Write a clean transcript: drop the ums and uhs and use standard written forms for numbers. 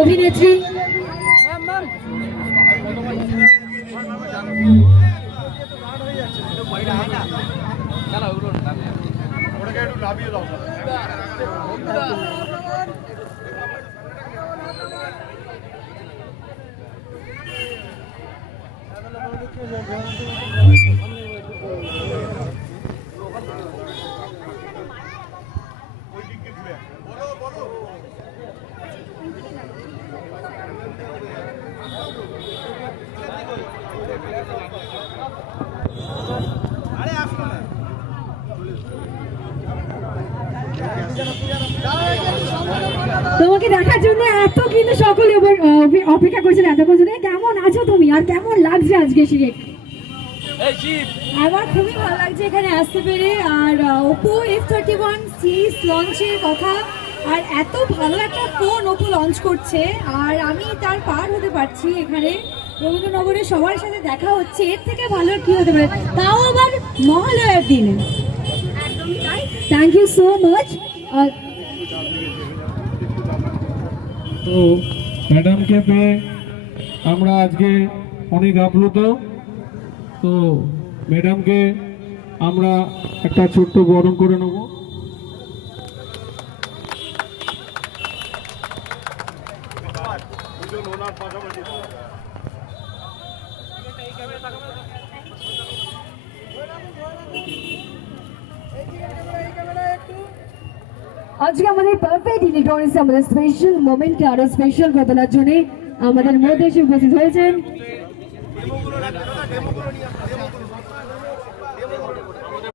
অভিনেত্রী তোমাকে দেখার জন্য এত কিন্তু সকলে অপেক্ষা করছেন এতক্ষণ ধরে। কেমন আছো তুমি আর কেমন লাগছে আজকে শিখে? আমার খুবই ভালো লাগছে এখানে আসতে পেরে। আর ওপো F31 সিরিজ লঞ্চের কথা, আর এত ভালো একটা ফোন ওপো লঞ্চ করছে, আর আমি তার পার হতে পারছি এখানে রবীন্দ্রনগরে সবার সাথে দেখা হচ্ছে। এর থেকে ভালো কি হতে পারে, তাও আবার মহালয়ার দিনে। একদমই তাই, থ্যাংক ইউ সো মাচ। তো ম্যাডামকে পেয়ে আমরা আজকে অনেক আপ্লুত। তো ম্যাডামকে আমরা একটা ছোট্ট বরণ করে নেব। আজকে আমাদের পারফেক্ট ইলেকট্রনিক্স আমাদের স্পেশাল মোমেন্টকে আরো স্পেশাল করে তোলার জন্য আমাদের মধ্যে এসে উপস্থিত হয়েছেন